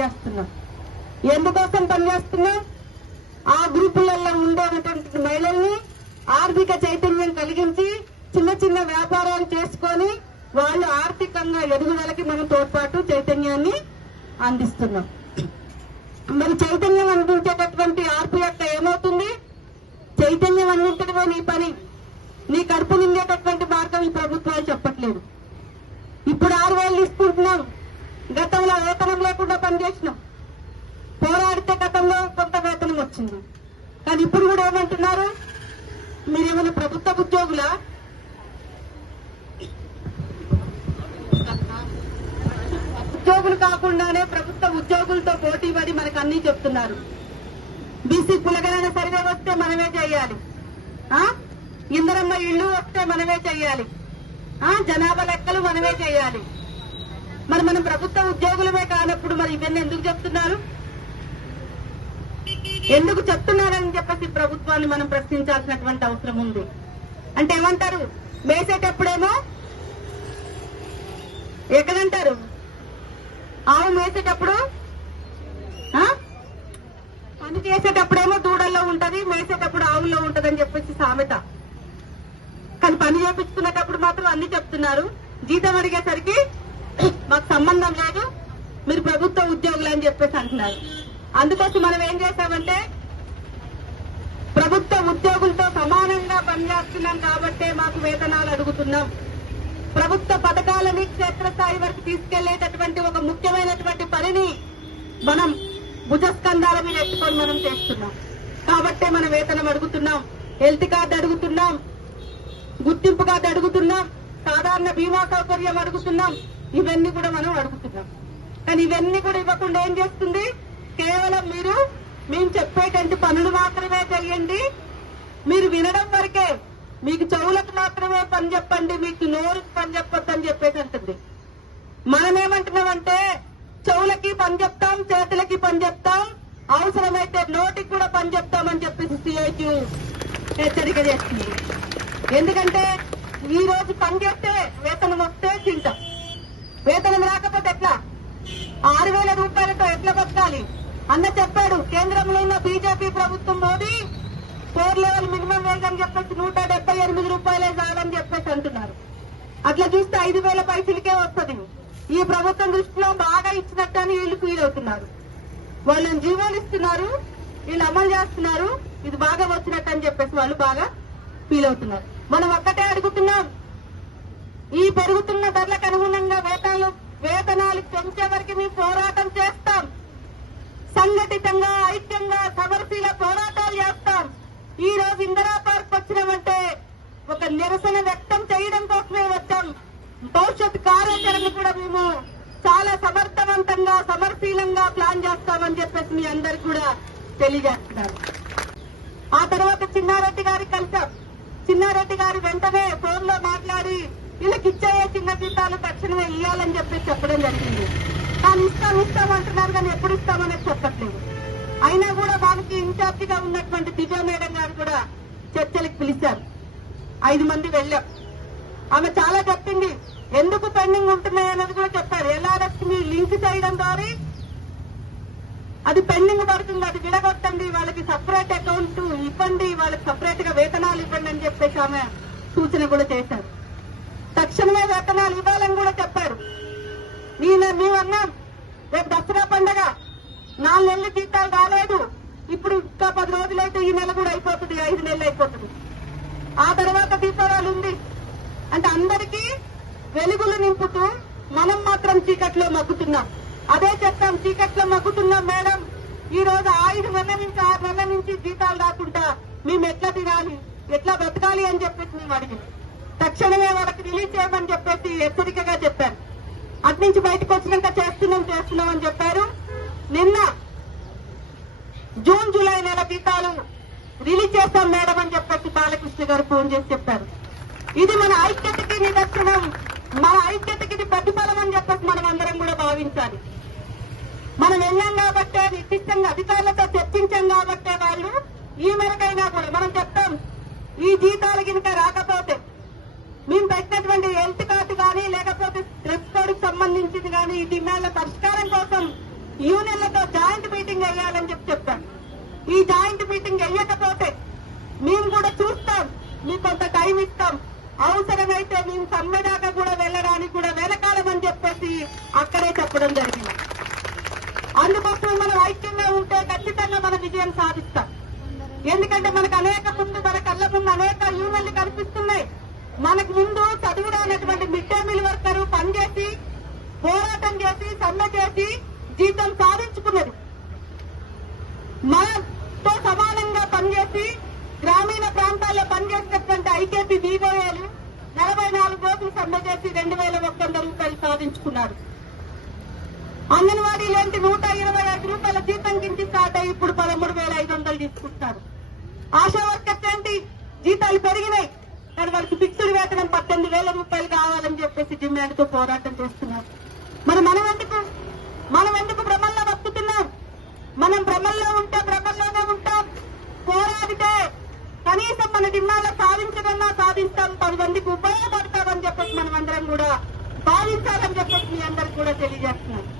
పనిచేస్తున్నాం. ఎందుకోసం పనిచేస్తున్నాం? ఆ గ్రూపులలో ఉండేటువంటి మహిళల్ని ఆర్థిక చైతన్యం కలిగించి చిన్న చిన్న వ్యాపారాలు చేసుకొని వాళ్ళు ఆర్థికంగా ఎదుగుదలకి మనం తోడ్పాటు చైతన్యాన్ని అందిస్తున్నాం. మరి చైతన్యం అందించేటటువంటి ఆర్పి యొక్క ఏమవుతుంది? చైతన్యం అందించడమే నీ పని. నీ కడుపు నిండేటటువంటి మార్గం ఈ ప్రభుత్వాలు చెప్పట్లేదు. ఇప్పుడు 6,000 తీసుకుంటున్నాం. గతంలో వేతనం లేకుండా పనిచేసినాం. పోరాడితే గతంలో కొంత వేతనం వచ్చింది. కానీ ఇప్పుడు కూడా ఏమంటున్నారు? మీరేమైనా ప్రభుత్వ ఉద్యోగులా? ఉద్యోగులు కాకుండానే ప్రభుత్వ ఉద్యోగులతో పోటీ పడి మనకు అన్ని చెప్తున్నారు. బీసీ కులగణన సర్వే వస్తే మనమే చేయాలి, ఇందరమ్మ ఇళ్లు వస్తే మనమే చేయాలి, జనాభా లెక్కలు మనమే చేయాలి. మరి మనం ప్రభుత్వ ఉద్యోగులమే కానప్పుడు మరి ఇవన్నీ ఎందుకు చెప్తున్నారు? ఎందుకు చెప్తున్నారని చెప్పేసి ప్రభుత్వాన్ని మనం ప్రశ్నించాల్సినటువంటి అవసరం ఉంది. అంటే ఏమంటారు? మేసేటప్పుడేమో ఎక్కడంటారు? ఆవు మేసేటప్పుడు పని చేసేటప్పుడేమో దూడల్లో ఉంటది, మేసేటప్పుడు ఆవుల్లో ఉంటదని చెప్పేసి సామెత. కానీ పని చేపించుకునేటప్పుడు మాత్రం అన్ని చెప్తున్నారు. జీతం అడిగేసరికి మాకు సంబంధం లేదు, మీరు ప్రభుత్వ ఉద్యోగులు అని చెప్పేసి అంటున్నారు. అందుకోసం మనం ఏం చేశామంటే ప్రభుత్వ ఉద్యోగులతో సమానంగా పనిచేస్తున్నాం కాబట్టే మాకు వేతనాలు అడుగుతున్నాం. ప్రభుత్వ పథకాలని క్షేత్రస్థాయి వరకు తీసుకెళ్లేటటువంటి ఒక ముఖ్యమైనటువంటి పనిని మనం భుజస్కంధాల మీద ఎత్తుకొని మనం చేస్తున్నాం కాబట్టే మనం వేతనం అడుగుతున్నాం, హెల్త్ కార్డు అడుగుతున్నాం, గుర్తింపు కార్డు అడుగుతున్నాం, సాధారణ బీమా సౌకర్యం అడుగుతున్నాం. ఇవన్నీ కూడా మనం అడుగుతున్నాం. కానీ ఇవన్నీ కూడా ఇవ్వకుండా ఏం చేస్తుంది? కేవలం మేము చెప్పేటువంటి పనులు మాత్రమే చేయండి, మీరు వినడం వరకే, మీకు చెవులకు మాత్రమే పని చెప్పండి, మీకు నోరుకు పని చెప్పొద్దు అని చెప్పేసి అంటుంది. మనమేమంటున్నామంటే చెవులకి పని చెప్తాం, చేతులకి పని చెప్తాం, అవసరమైతే నోటికి కూడా పని చెప్తామని చెప్పేసి సిఐటి హెచ్చరిక చేస్తుంది. ఎందుకంటే ఈ రోజు పని చేస్తే వేతనం వస్తే తింటాం, వేతనం రాకపోతే ఎట్లా? 6,000 రూపాయలతో ఎట్లా బతకాలి అన్న చెప్పాడు. కేంద్రంలో ఉన్న బీజేపీ ప్రభుత్వం మోదీ 4 లెవెల్ మినిమం వేజ్ అని చెప్పేసి 178 రూపాయలే చాలని చెప్పేసి అంటున్నారు. అట్లా చూస్తే 5,000 పైసలకే వస్తుంది. ఈ ప్రభుత్వం దృష్టిలో బాగా ఇచ్చినట్టని వీళ్ళు ఫీల్ అవుతున్నారు. వాళ్ళని జీవోలు ఇస్తున్నారు, వీళ్ళు అమలు చేస్తున్నారు, ఇది బాగా వచ్చినట్టు అని చెప్పేసి వాళ్ళు బాగా ఫీల్ అవుతున్నారు. మనం ఒక్కటే అడుగుతున్నాం, ఈ పెరుగుతున్న ధరలకు అనుగుణంగా వేతనాలు పెంచే వరకు మేము పోరాటం చేస్తాం, సంఘటితంగా ఐక్యంగా సమరశీల పోరాటాలు చేస్తాం. ఈ రోజు ఇందిరా పార్క్ వచ్చినామంటే ఒక నిరసన వ్యక్తం చేయడం కోసమే వచ్చాం. భవిష్యత్ కార్యాచరణ కూడా మేము చాలా సమర్థవంతంగా సమరశీలంగా ప్లాన్ చేస్తామని చెప్పేసి మీ అందరికి కూడా తెలియజేస్తున్నారు. ఆ తర్వాత చిన్నారెడ్డి గారికి కలిసాం. చిన్నారెడ్డి గారు వెంటనే ఫోన్ లో మాట్లాడి వీళ్ళకి ఇచ్చే చిన్న జీతాలు తక్షణమే ఇవ్వాలని చెప్పేసి చెప్పడం జరిగింది. కానీ ఇస్తామంటున్నారు కానీ ఎప్పుడు ఇస్తామనేది చెప్పట్లేదు. అయినా కూడా దానికి ఇన్ఛార్జిగా ఉన్నటువంటి దివ్య మేడం గారు కూడా చర్చలకు పిలిచారు. 5 మంది వెళ్ళాం. ఆమె చాలా చెప్పింది, ఎందుకు పెండింగ్ ఉంటున్నాయి అనేది కూడా చెప్పారు. ఎల్ఆర్ఎస్ ని లింక్ చేయడం ద్వారా అది పెండింగ్ పడుతుంది, అది విడగొట్టండి, వాళ్ళకి సపరేట్ అకౌంట్ ఇవ్వండి, వాళ్ళకి సపరేట్ గా వేతనాలు ఇవ్వండి అని చెప్పేసి ఆమె సూచన కూడా చేశారు. తక్షణమే వేతనాలు ఇవ్వాలని కూడా చెప్పారు. మేమన్నాం, రేపు దసరా పండగ 4 నెలల జీతాలు రాలేదు, ఇప్పుడు ఇంకా 10 రోజులైతే ఈ నెల కూడా అయిపోతుంది, 5 నెలలు అయిపోతుంది. ఆ తర్వాత దీపావళి ఉంది. అంటే అందరికీ వెలుగులు నింపుతూ మనం మాత్రం చీకట్లో మగ్గుతున్నాం. అదే చెప్తాం, చీకట్లో మగ్గుతున్నాం మేడం, ఈ రోజు 5 నెలల నుంచి 6 నెలల నుంచి జీతాలు రాకుండా మేము ఎట్లా తినాలి, ఎట్లా బ్రతకాలి అని చెప్పేసి మేము అడిగాం. తక్షణమే వాళ్ళకి రిలీజ్ చేయమని చెప్పేసి హెచ్చరికగా చెప్పారు. అట్నుంచి బయటకు వచ్చినాక చేస్తున్నాం అని చెప్పారు. నిన్న జూన్ జూలై నెల జీతాలు రిలీజ్ చేస్తాం మేడం అని చెప్పేసి బాలకృష్ణ గారు ఫోన్ చేసి చెప్పారు. ఇది మన ఐక్యతకి నిదర్శనం, మన ఐక్యతకి ఇది ప్రతిఫలం అని చెప్పేసి మనం అందరం కూడా భావించాలి. మనం వెళ్ళాం కాబట్టే, నిర్దిష్టంగా అధికారులతో చర్చించాం కాబట్టే వాళ్ళు ఈ మేరకైనా కూడా మనం చెప్తాం, ఈ జీతాలు కింద రాకపోతే మేము పెట్టినటువంటి హెల్త్ కార్డు కానీ లేకపోతే డ్రెస్ కోడ్కి సంబంధించింది కానీ ఈ డిమాండ్ల పరిష్కారం కోసం యూనియన్లతో జాయింట్ మీటింగ్ వేయాలని చెప్పాను. ఈ జాయింట్ మీటింగ్ వేయకపోతే మేము కూడా చూస్తాం, మీకు కొంత టైం ఇస్తాం, అవసరమైతే మేము సమ్మె దాకా కూడా వెళ్ళడానికి కూడా వెనకాలమని చెప్పేసి అక్కడే చెప్పడం జరిగింది. అందుకోసం మనం ఐక్యంగా ఉంటే ఖచ్చితంగా మన విజయం సాధిస్తాం. ఎందుకంటే మనకు మన కళ్ళ ముందు అనేక యూనియన్లు కనిపిస్తున్నాయి. మనకు ముందు చదువు రానటువంటి మిడ్ డే మీల్ వర్కరు పనిచేసి పోరాటం చేసి సమ్మె చేసి జీతం సాధించుకున్నారు. మనతో సమానంగా పనిచేసి గ్రామీణ ప్రాంతాల్లో పనిచేసినటువంటి ఐకేపీ వివోఏలు 44 రోజులు సమ్మె చేసి 2100 రూపాయలు సాధించుకున్నారు. అంగన్వాడీ లాంటి 125 రూపాయల జీతం కింద స్టార్ట్ అయ్యి ఇప్పుడు 13,500 తీసుకుంటారు. ఆశా వర్కర్స్ ఏంటి జీతాలు పెరిగినాయి, కానీ వాళ్ళకి ఫిక్స్డ్ వేతనం 18,000 రూపాయలు కావాలని చెప్పేసి డిమాండ్ తో పోరాటం చేస్తున్నారు. మరి మనం ఎందుకు భ్రమంలో బతుకుతున్నాం? మనం భ్రమంలో ఉంటే భ్రమంలోనే ఉంటాం. పోరాడితే కనీసం మన డిమాండ్లు సాధిస్తాం, 10 మందికి ఉపయోగపడతామని చెప్పేసి మనం అందరం కూడా భావించాలని చెప్పేసి మీ అందరికి కూడా తెలియజేస్తున్నాం.